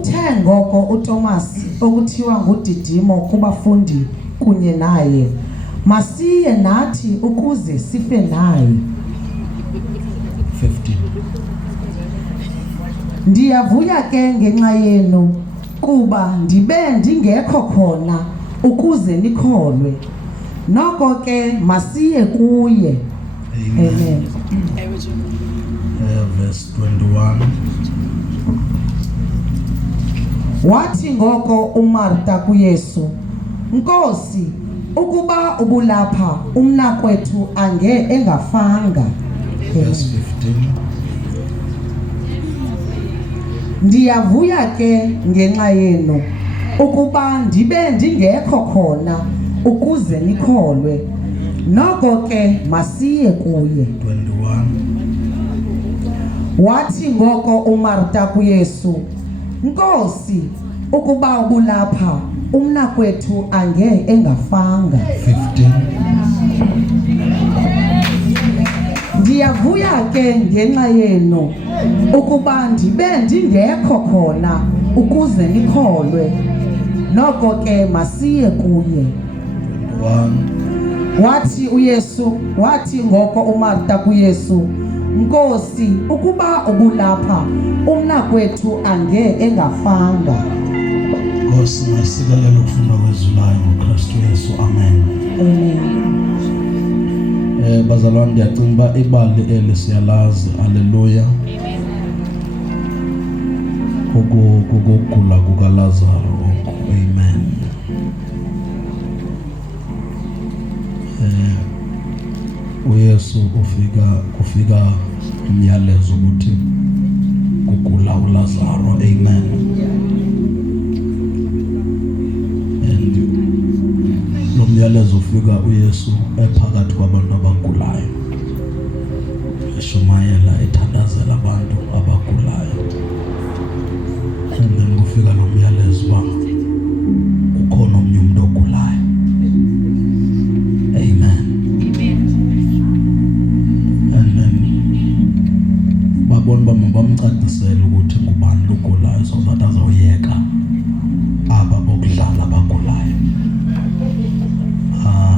Uthe ngoko uThomas okuthiwa nguDidimo kubafundi kunye naye, masiye nathi ukuze sife naye. 15. Ndiyavuya ke ngenxa yenu kuba ndibe ndingekho khona ukuze nikholwe. Noko ke masiye kuye. Amen. Verse 21. Wathi ngoko uMarta kuYesu, Nkosi, ukuba ubulapha umnakwethu ange engafanga. Verse 15. Ndiyavuya ke ngenxa yenu ukuba ndibe ndingekho khona ukuze nikholwe. Noko ke masiye kuye. 21. Wathi ngoko uMarta kuYesu, Nkosi, ukuba ubulapha umnakwethu ange engafanga. 15. Ndiyavuya ke ngenxa yenu ukuba ndibe ndingekho khona ukuze nikholwe. Noko ke masiye kuye. 21. Wathi ngoko uMarta kuYesu, Nkosi, ukuba ubulapha umnakwethu ange engafanga. Nkosi masikelela ukufunda kwezulayo ngoKristu Yesu. Amen. Amen. Bazalwane, ndiyacinga uba ibali eli siyalazi. Haleluya. Ukugula kukaLazaro. Amen. uYesu kufika umyalezo ukuthi kugula uLazaro. Amen. And lo myalezo ufika uYesu ephakathi kwabantu abagulayo, eshumayela ethandazela abantu abagulayo. And then kufika lo myalezo uba kukhona omnye umuntu ogulayo. Amen. And then babona uba mabamcacisele ukuthi ngubani ogulayo so that azawuyeka aba bokudlala abagulayo,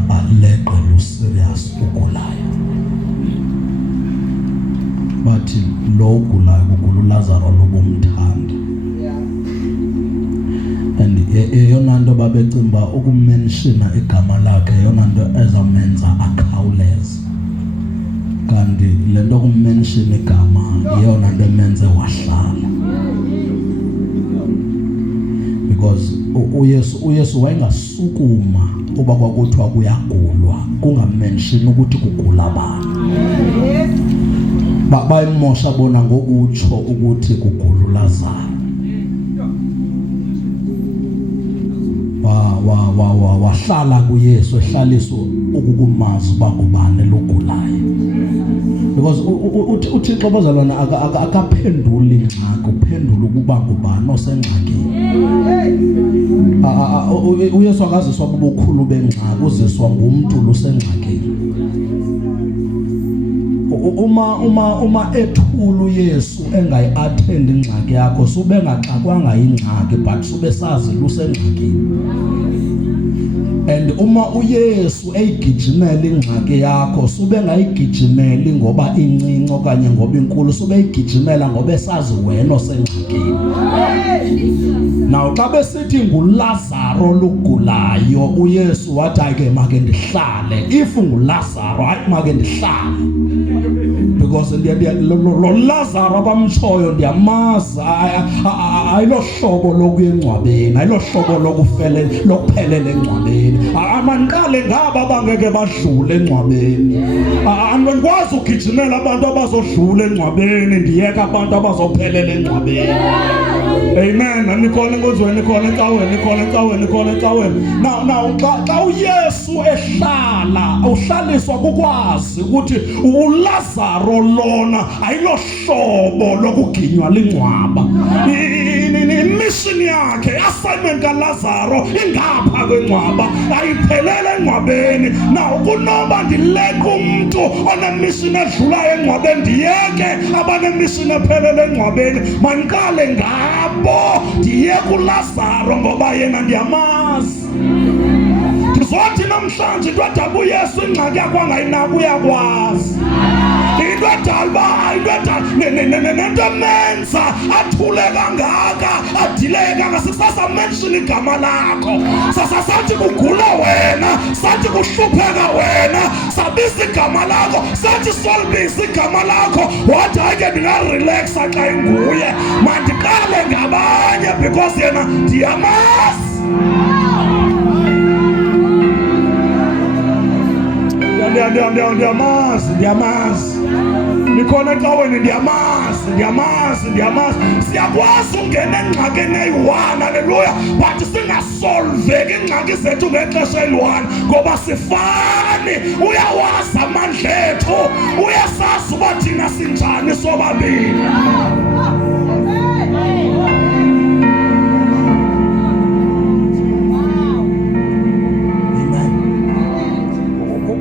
aleqe lo serious ugulayo. Bathi lo ugulayo kugula uLazaro lobumthanda. And eyona nto babecimba ukumenshina igama lakhe eyona nto ezamenza akhawuleze, kanti le nto ukumenshina igama eyona nto emenze wahlala. Because uYesu wayengasukuma uba kwakuthiwa kuyagulwa kungamenshini ukuthi kugula abantu. Bayimosha bona ngokutsho ukuthi kugula uLazaro. Wahlala kuYesu ehlaliswa ukukumazi uba ngubani logulayo. Because uThixo bazalwana akaphenduli ingxaki, uphendula ukuba ngubani osengxakini. uYesu akaziswa bubukhulu bengxaki, uziswa ngumntu lusengxakini. Uma ethula uYesu engayi-attend ingxaki yakho, sube ngaxakwanga ingxaki but sube sazi lusengxakini. And uma uYesu eyigijimela ingxaki yakho, sube ngayigijimeli ngoba incinci okanye ngoba inkulu, sube eyigijimela ngoba esazi wena osengxakini. Now xa besithi nguLazaro lugulayo, uYesu wathi ayike make ndihlale. If nguLazaro hayi make ndihlale, because lo Lazaro abamtshoyo ndiyamazi, ayilo hlobo lokuya engcwabeni, ayilo hlobo lokuphelela engcwabeni. Amanqale ngaba bangeke badlule engcwabeni. Andikwazi ukugijimela abantu abazodlula engcwabeni ndiyeka abantu abazophelela engcwabeni. Amen. Nikhona enkonzweni, nikhona encaweni. Now xa uYesu ehlala, uhlaliswa kukwazi ukuthi uLazaro lona ayilo hlobo lokuginywa lingcwaba. Mission yakhe, assignment kaLazaro ingapha kwencwaba, ayiphelele engcwabeni. Now kunoba ndileke umuntu onemission edlulayo engcwabeni, ndiyeke abanemission ephelele engcwabeni, mandiqale ngabo bo ndiye kuLazaro ngoba yena ndiyamazi. Ndizothi namhlanje into edala uYesu ingxaki yakho angayinaki uyakwazi. Into edala nento emenza athule kangaka adileke kangaka sisasamenshini igama lakho. Sasasathi kugula wena, sathi kuhlupheka wena, sabiza igama lakho, sathi solibisa igama lakho. Wathi ayike ndingarelaxa xa inguye, mandiqale ngabanye because yena ndiyamazi. Ndiyamazi. Nikhona ecaweni ndiyamazi. Siyakwazi ungena engxakini eyi-1, haleluya, but singasolveki ingxaki zethu ngexesha eli-1 ngoba sifani. Uyawazi amandla ethu, uyasazi uba thina sinjani sobabili.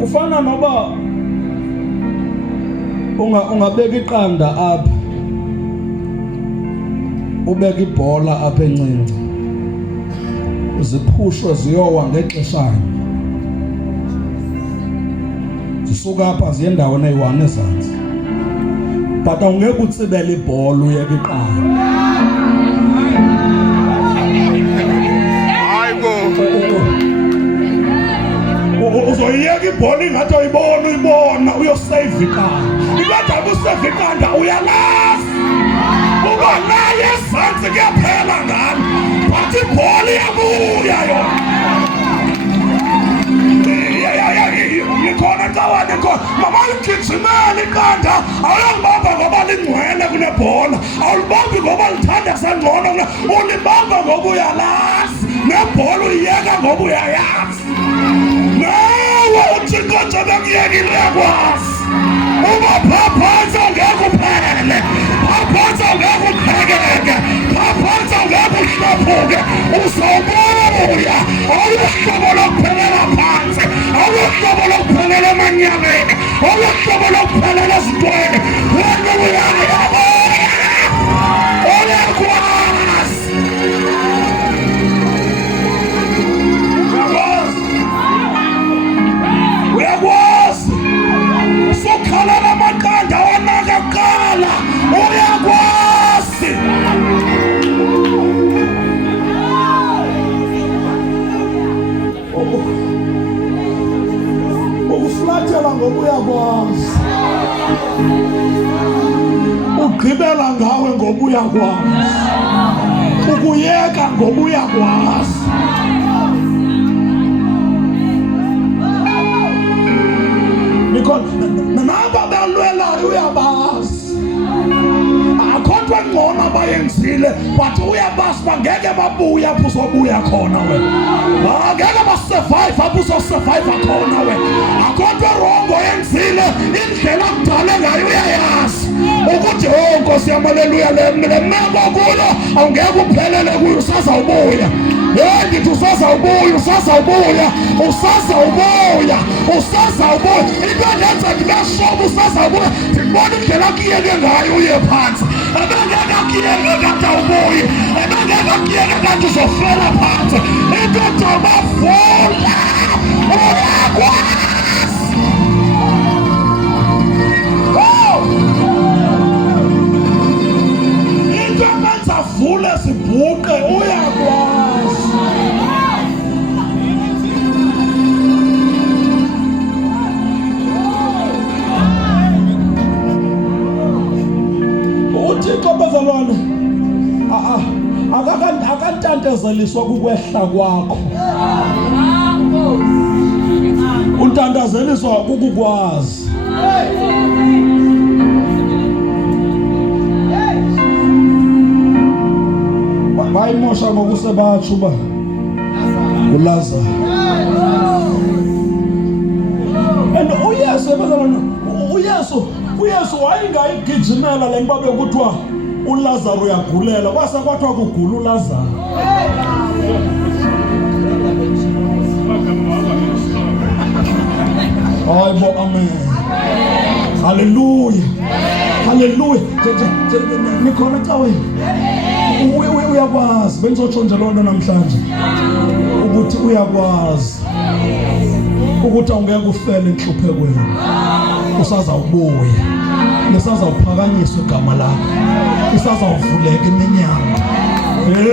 Kufana noba ungabeka iqanda apha, ubeka ibhola apha encinci, ziphushwe ziyowa ngexeshanye, zisuka apha ziye endaweni eyi-1 ezantsi, but awungeke utsibela ibhola uyeka iqanda. Uzoyiyeka ibhola ingathi uyibona uyosave iqanda. Ibadala usave iqanda uyalazi uba naye ezantsi kuyaphela ngani, but ibhola iyabuya yona. Ikhona ecaweni khona mama ligijimela iqanda, awuyolibamba ngoba lingcwele kunebhola, awulibambi ngoba lithanda sengcono, ulibamba ngoba uyalazi, nebhola uyiyeka ngoba uyayazi. Nawe uThixo njengoba kuyekile uyakwazi uba phaphansi awungeke uphele, phaphansi awungeke uqhekeke, phaphansi awungeke uhlophuke. Uzawubuya, awuluhlobo lokuphelela phansi, awuluhlobo lokuphelela emanyameni, awuluhlobo lokuphelela ezintweni. Wena uyabuya, uyakwazi. Uyakwazi sukhalala amaqanda wanaka kuqala, uyakwazi. Ukuflathela ngoba uyakwazi, ugqibela ngawe ngoba uyakwazi, ukuyeka ngoba uyakwazi. Naba belwelayo uyabazi, akho nto engcono abayenzile, but uyabazi uba ngeke babuye apho uzobuya khona wena, ngeke basurvive apho uzosurvive khona wena. Akho nto erongo oyenzile, indlela akudale ngayo uyayazi ukuthi Nkosi yam, haleluya, le meko kuyo awungeke uphelele kuyo, usazawubuya. Ndithi usazawubuya. Into endenza ndibe shoba usazawubuya, ndibona indlela akuyeke ngayo uye phantsi. Ebengeke akuyeke kade awubuyi, ebengeke akuyeke kade uzofela phantsi. Into ntoba vula, uyakwazi. Into emenza vule zibhuqe, uyakwazi. uThixo bezalwane akantantazeliswa kukwehla kwakho, untantazeliswa kukukwazi. Bayimosha ngokusebatsho uba uLazaro. And uYesu wayengayigijimela le nto bekuthiwa uLazaro uyagulela, kwase kwathiwa kugula uLazaro. Hayibo, amen. Hallelujah. Nikhona caweni. uyakwazi bengizotsho nje lonto namhlanje ukuthi uyakwazi ukuthi awungeke ufele enhluphekweni usazawubuya lisazawuphakanyiswa igama lakho isazawuvuleka iminyango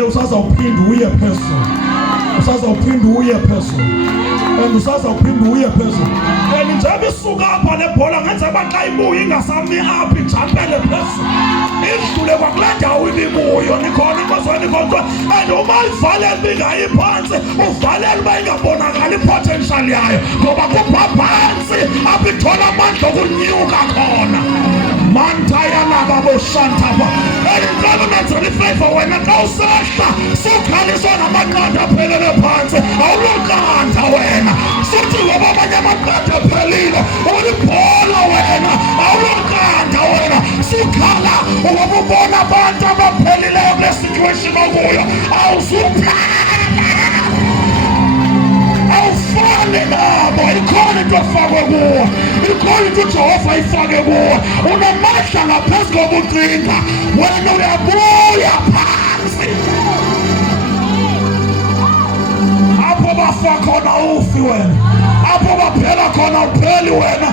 usazawuphinda uye phezulu usazawuphinda uye phezulu and usazawuphinda uye phezulu and njengoba isuka apha le bhola ngenza xa ibuya ingasami apha ijampele phezulu idlule kwakule ndawo ibibuyo nikhona ikozweni konke and uma ivalele bingayi phansi uvalele uba ingabonakali i-potential yayo ngoba kupha phansi apha ithola amandla okunyuka khona mantaya laba boshantapa elintaba nenzela ifavor wena xa usehla sukhaliswa namaqanda aphelele phansi awulokanda wena suthi ngoba abanye amaqanda aphelile ulibhola wena awulokanda wena sukhala ngoba ubona abantu abaphelileyo kule situation okuyo awufane nabo ikhona into efakwe kuwo ikhona into uJehova ayifake kuwo unamandla ngaphezu kobucinga wena uyabuya phansi apho bafa khona ufi wena apho baphela khona upheli wena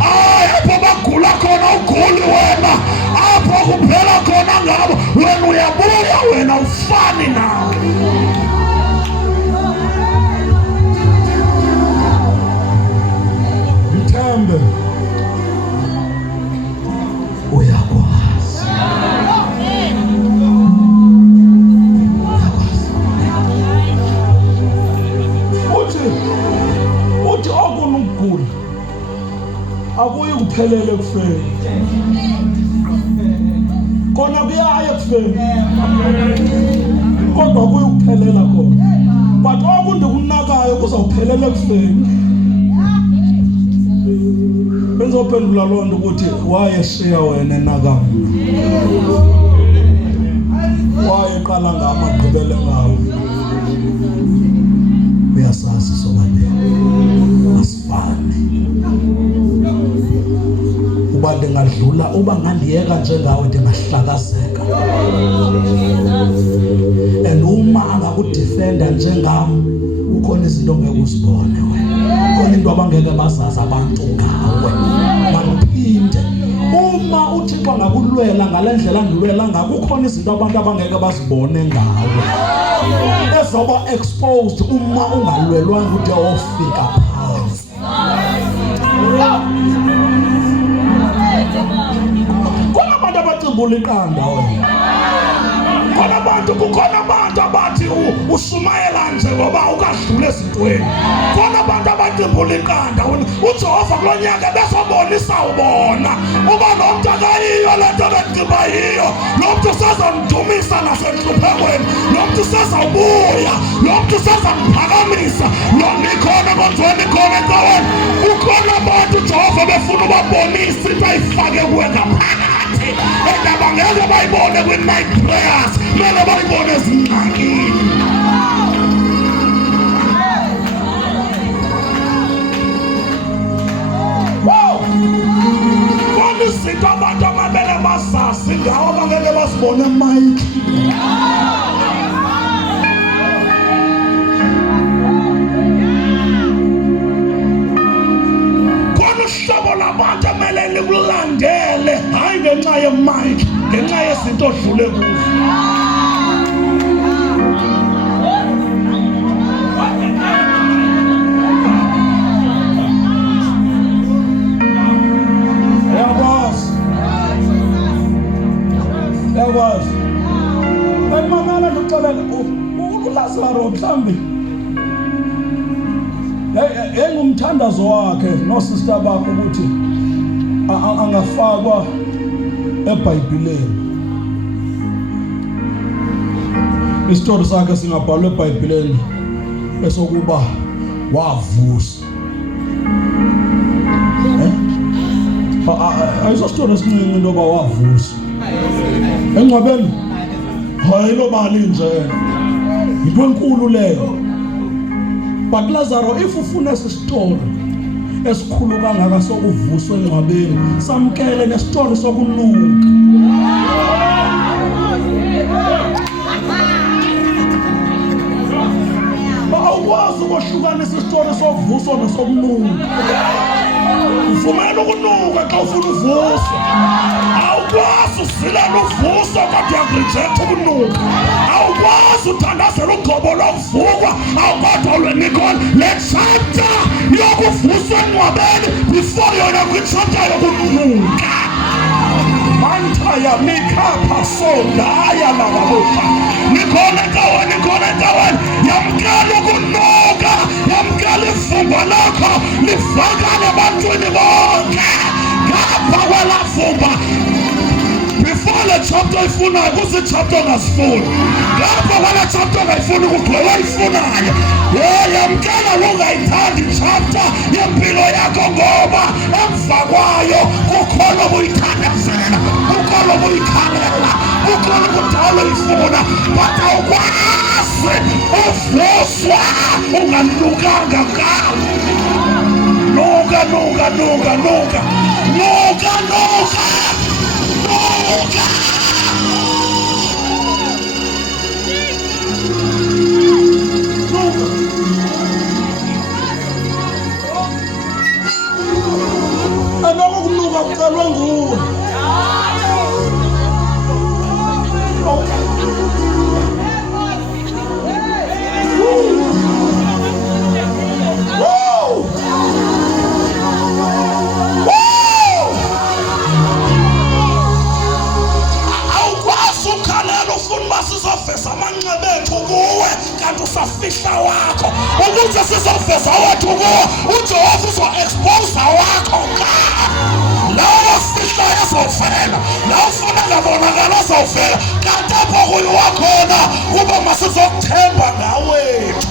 apho bagula khona uguli wena apho kuphela khona ngabo wena uyabuya wena ufani nawo mthembe uyakwazi uthi okunugula akuyi kuphelele kufeni kona kuyaye kufeni kodwa kuyi kuphelela khona but okundikunakayo kuzawuphelele kufeni benzophendula loo nto ukuthi wayeshiya wena enakayo wayeqala ngama agqibele ngawo uyasazi sobabili asifani uba ndingadlula uba ngandiyeka njengawe ndingahlakazeka and uma angakudefenda njengam kukhona izinto ongeke uzibone wena khona into abangeke bazazi abantu ngawe makuphinde uma uThixo ngakulwela ngalendlela andilwela ngakho kukhona izinto abantu abangeke bazibone ngawe ezoba exposed uma ungalwelwanga ude ofika phansi khona abantu abacimbula iqanda wena kukhona abantu abathi ushumayela nje ngoba ukadlula ezintweni khona abantu abacimbula iqanda uJehova kulonyaka bezobonisa ubona uba nomuntu akayiyo lento becimba yiyo nomuntu usazamdumisa nasenhluphekweni nomuntu usazawubuya nomuntu usazamuphakamisa nikhona konzweni khona ecaweni ukhona abantu uJehova befuna ubabonisa into ayifake kuwe ngaphakathi endaba ngeke bayibone kwi-night prayers mele bayibone ezingxakini kona izinto abantu amabele basazi ngawo abangeke bazibone emayikhi uhlobo labantu amele likulandele hayi ngenxa yemike ngenxa yezinto odlule kuzo yakwazi mamala ndikuxelela uLazaro mhlambi engumthandazo wakhe nosista bakho ukuthi angafakwa eBhayibhelini isitori sakhe singabhalwa eBhayibhelini esokuba wavusa ayisositori esincane into yoba wavusa engcwabeni hayi lo bali nje into enkulu leyo. But Lazaro, if ufuna isitori esikhulu kangaka sokuvuswa engcwabeni samkele nesitori sokunuka uyahlukanisa isitori sovuso nesokunuka. Uvumela ukunuka xa ufuna uvuso. Awukwazi usilela uvuso kodwa uyakurejecta ukunuka. Awukwazi uthandazela ugcobo lokuvukwa awukodwa ulwenikona. Le chapter yokuvuswa engcwabeni before yona kwi-chapter yokunuka. Mantaya mikapha sondaya lababuka. Nikhona enkaweni yamkela ukunuka, yamkela ivumba lakho livakale ebantwini bonke ngapha kwela vumba. Before le chapter ifunayo kuze chapter ongasifuni. Ngapha kwela chapter ongayifuni kugcwele oyifunayo. Yamkela ungayithandi chapter yempilo yakho ngoba emva kwayo kukhona obuyithandazela, kukhona obuyikhalela, kukhona ukudala uyifuna, but awukwazi uvuswa unganukanga ngawo. Nuka. Aloko kunuka kucelwe nguwe. Sizofesa amanxeba ethu kuwe kanti usafihla wakho ukuze sizofesa wethu kuwe. uJehova uzo-expose wakho lawo fihla ezofela, lawo ufuna ngabonakala azofela, kanti apho kuyo wakhona kuba masizokuthemba ngawethu.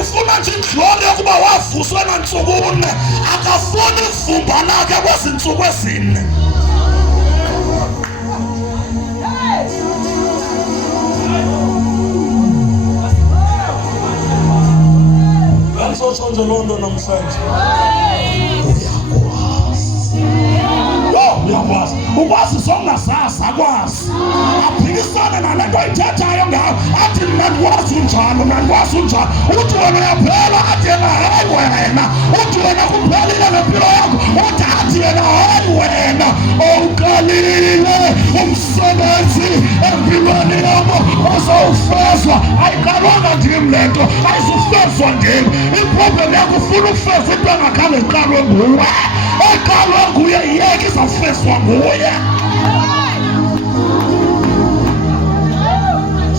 Ufuna nje inhloli yokuba wavuswa nantsuku 4, akafuni ivumba lakhe kwezinsuku ezine. Ngizotsho nje loo nto namhlanje. Uyakwazi ukwazi songazazi akwazi aphikisane nale nto ayithethayo ngayo athi mna ndikwazi unjalo, uthi wena uyaphela athi yena hayi wena, uthi wena kuphelile ngempilo yakho uthi athi yena hayi wena. Owuqalile umsebenzi empilweni yakho ozawufezwa. Ayiqalwanga ndim le nto, ayizufezwa ndim. Iproblem yakho ufuna ukufeza into engakhange iqalwe nguwe. Eqalwe nguye yeke izawufezwa nguye.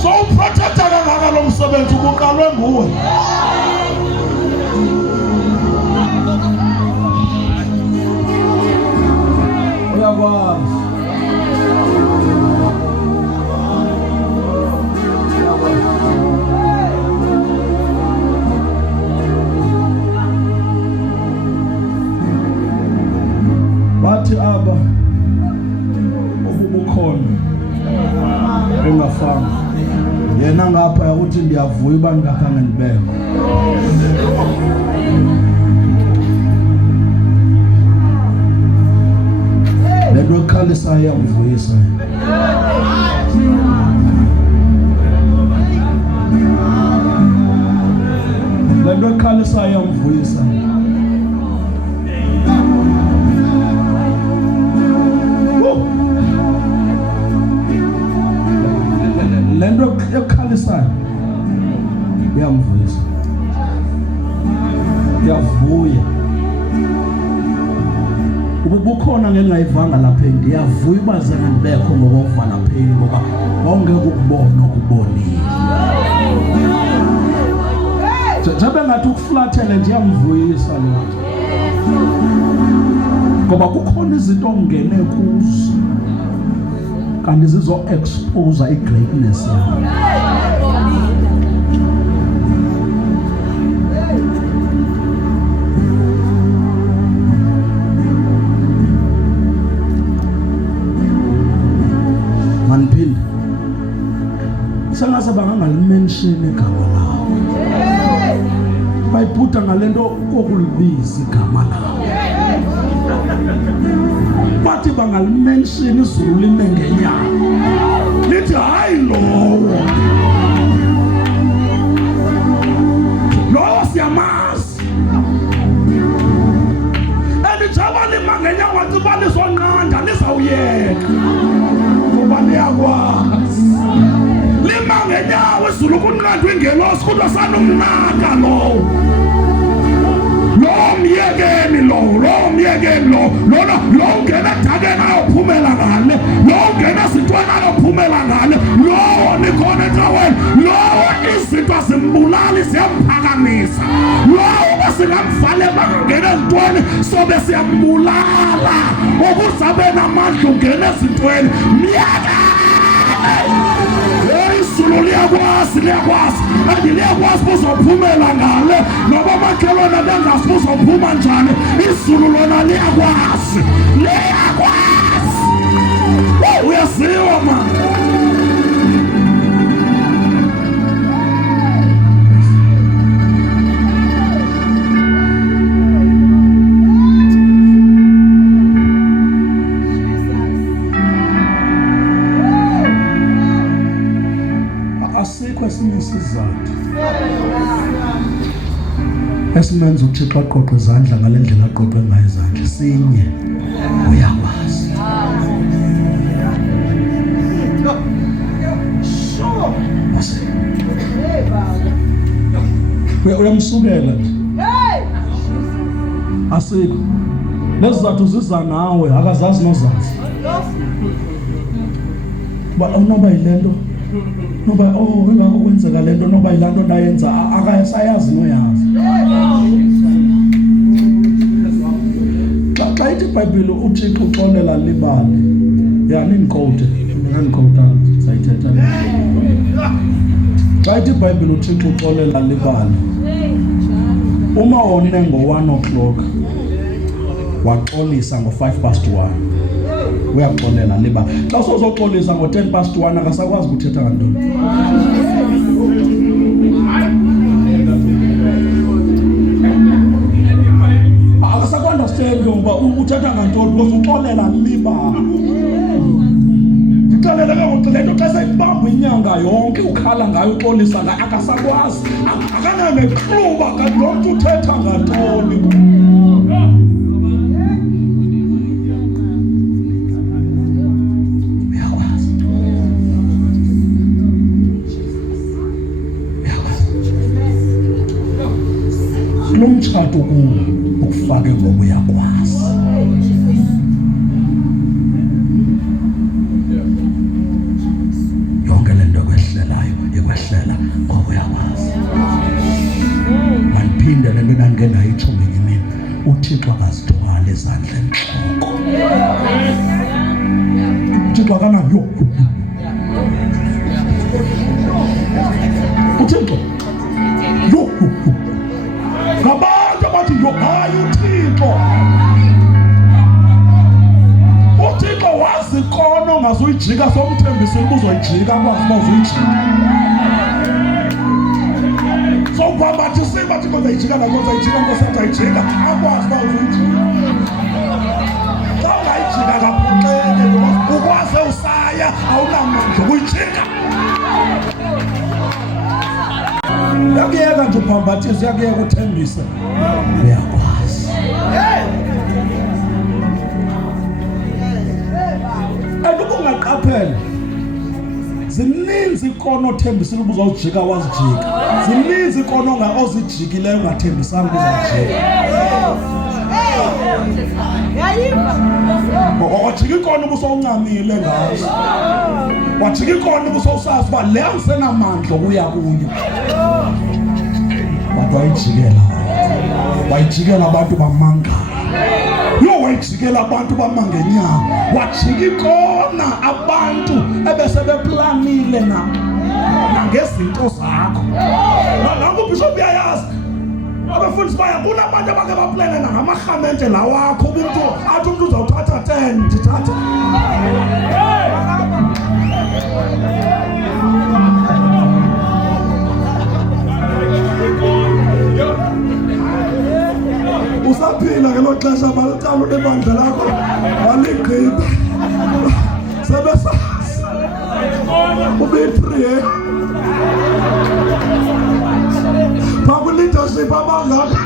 So uprotecta kangaka lo msebenzi ubuqalwe nguwe. Uyakwazi. Bathi aba ubukhona engafanga yena ngapha uthi ndiyavuya uba ngakhange ndibekho. Le nto ekhalisayo iyamvuyisa. Le nto ekhalisayo iyamvuyisa. Le nto ekhalisayo iyamvuyisa. Ndiyavuya ubukhona ngengayivanga lapha, ndiyavuya uba zena ndibekho ngokuva lapha ngoba wawungeke ukubona okubonile. Njengoba ngathi ukuflathele nje iyamvuyisa le nto ngoba kukhona izinto ongene kuzo kanti zizo-expose i-greatness yakho. Sengase bangangalimention igama lawo. Bayibhuda ngalento kokulibiza igama lawo. Bathi bangalimention izulu line ngenyanga. Lithi hayi lowo. Lowo siyamazi. Jaba limangenya wathi balisonqanda lizawuyeka ngoba liyakwazi limangenya wezulu kunqandwe ingelosi kodwa sanomnaka lo myekeni lo ungena thakena ayophumela ngale lo ungena sintwana ayophumela ngale lo nikhona endaweni lo izinto zimbulali siyaphakamisa lo singamvale bangena ezintweni sobe siyambulala ukuzabe namandla ungena ezintweni miyaka izulu liyakwazi andi liyakwazi uzophumela ngale noba amakhelwane bengazi uzophuma njani izulu lona liyakwazi uyaziwa man. Esinye isizathu esimenza uThixo aqoqe izandla ngale ndlela aqoqe ngayo izandla sinye uyakwazi uyamsukela nje asikho lezi zathu ziza nawe akazazi nozazi noba yilento noba ingakho kwenzeka lento noba yilanto ndayenza akasayazi noyazi xa ithi iBhayibhile uThixo uxolela libali yaninquote sayithetha xa ithi iBhayibhile uThixo uxolela libali uma wone ngo-1 o'clock waxolisa ngo1:05 uyaxolela liba xa uzoxolisa ngo10:01 akasakwazi ukuthetha ngantoni akasakwandastand ngoba uthetha ngantoni because uxolela liba ndixelele ke ngoku lento xa seyibamba inyanga yonke ukhala ngayo uxolisa ngayo akasakwazi akananexuba kanti lo mntu uthetha ngantoni lomtshato ukufake ngoba uyakwazi yonke lento ekwehlelayo ikwehlela ngoba uyakwazi mandiphinde lento nangengayitsho ngenyimini uThixo akazithwala ezandleni enhloko uThixo akanayo uThixo ngabantu abathi hayi uThixo wazi kono ongazuyijika somthembisile ubuzoyijika akwazi uba uzuyijika sokwambathisiwe bathi kozayijika nakozayijika nkosazayijika akwazi uba uzuyijika xa ungayijika kaphuxele ukwaze usaya awunamandla ukuyijika yakuyeka nje uphambathise yakuyeka uthembise uyakwazi andikungaqaphela zininzi ikono othembisile uba uzawujika wazijika zininzi ikono ozijikileyo ungathembisanga uzawujika wajika ikono ubusowuncamile ngazo wajika ikono ubusowusazi uba le angisenamandla okuya kuyo kodwa wayijikela abantu bamangayo wayijikela abantu bamangenyanga wajika ikona abantu ebesebeplanile nangezinto zakho nangu bishop uyayazi abafundisi baya kunabantu abake baplane nangamarhamente la wakho umuntu athi umuntu uzawuthatha 10 ndithatha uqala unebandla lakho waligqiba sebesazi ube-3 phambi leadership abangaka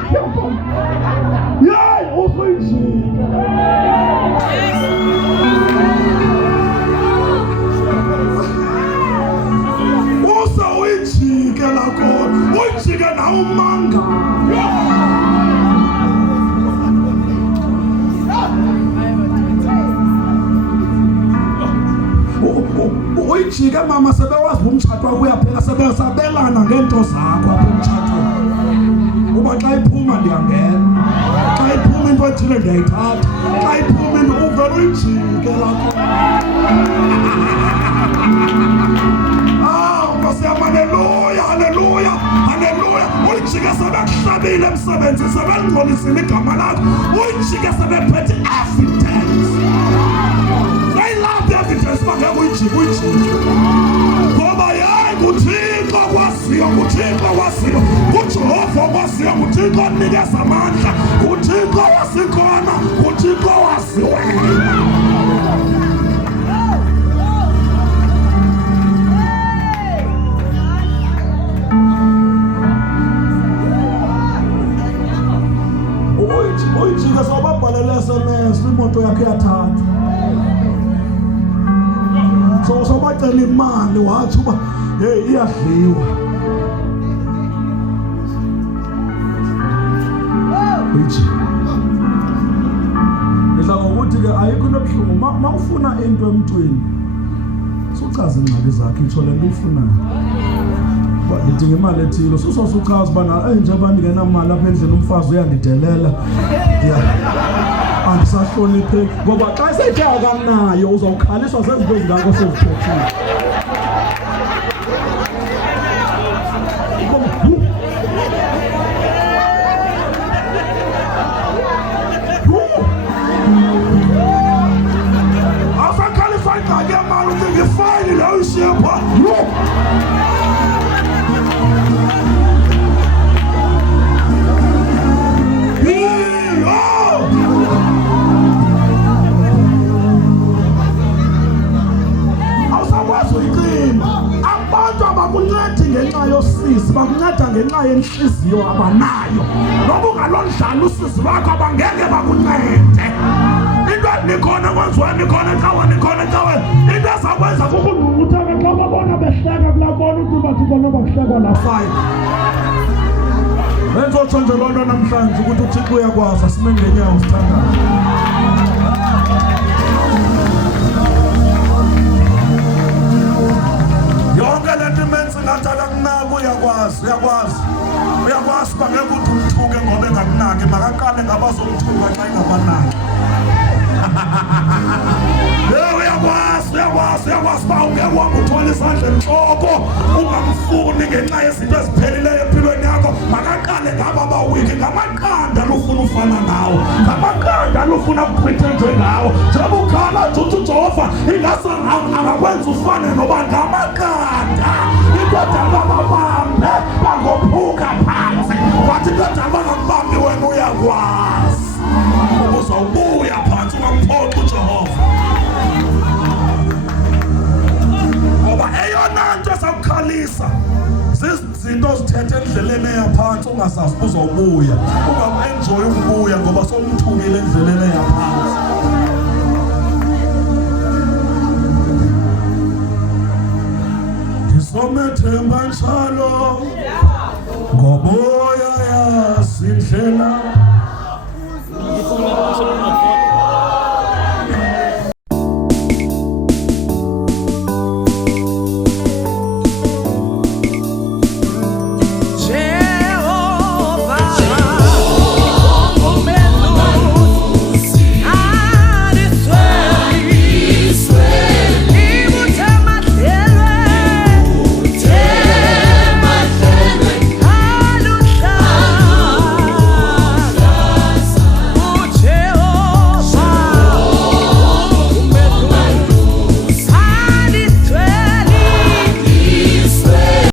yeyi usuyijika uyijike lakho uyijike nawe umanga uyijike mama sebewazi umtshato wakho uyaphela sebesabelana ngento zakho apha emtshatweni uba xa iphuma ndiyangena xa iphuma into ethile ndiyayithatha xa iphuma into uvele uyijike lakho haleluya haleluya haleluya uyijike sebekuhlabile emsebenzini sebengcolisile igama lakho uyijike sebephethe evidence they love the evidence bangeke uyijike ngoba yeyi nguThixo kwaziyo nguThixo kwaziyo nguJehova kwaziyo nguThixo onikeza amandla nguThixo wasikhona nguThixo waziwela uyijike sobabhalele SMS imoto yakhe yathatha so sobacela imali wathi uba hey iyadliwa uyijike idla ngokuthi-ke ayikho into ebuhlungu ma ufuna into emntwini suchaza ingxaki zakhe itsho le nto uyifunayo ngidinga imali ethile suchaza ubana njengoba ndingenamali apha endlini umfazi uyandidelela andisahlonipheki ngoba xa sethe akanayo uzawukhaliswa zezinto ezingako seziphethile awusakhaliswa ingxaki yemali ucinga ifayili leyo uyishiye phaa bakuncedi ngenxa yosisi bakunceda ngenxa yenhliziyo abanayo noba ungalondlala usisi wakho abangeke bakuncede into nikhona kwenziwa nikhona ecaweni nikhona ecaweni into ezakwenza kukungqungqutheka xa babona behleka kulakona ukuba thixo noba kuhlekwa lafayo wenza otsho nje loo nto namhlanje ukuthi uthixo uyakwazi asime ngenyawo sithandayo yonke lento imenzi ngathana kunako uyakwazi bangeke ukuthi umthuke ngoba engakunaki makaqale ngabazomthuka xa ingabanaki uyakwazi ba ungeke wanguthwala isandla entloko ungamfuni ngenxa yezinto eziphelileyo empilweni yakho makaqale ngaba bawiki ngamaqanda lufuna ufana nawo ngamaqanda lufuna kuqhwithe njengawo njengoba ukhala juthi uJehova ingase angakwenza ufane noba ngamaqanda indoda bababambe bangophuka phansi wathi indoda bangambambi wena uyakwazi uzawubuya phansi ungamphoqi uJehova ngoba eyona nto esakukhalisa zizinto ozithethe endleleni eyaphansi ungasazi uzawubuya ungamu-enjoyi ukubuya ngoba somthukile endleleni eyaphansi ngizomethemba njalo ngoba uyayazi indlela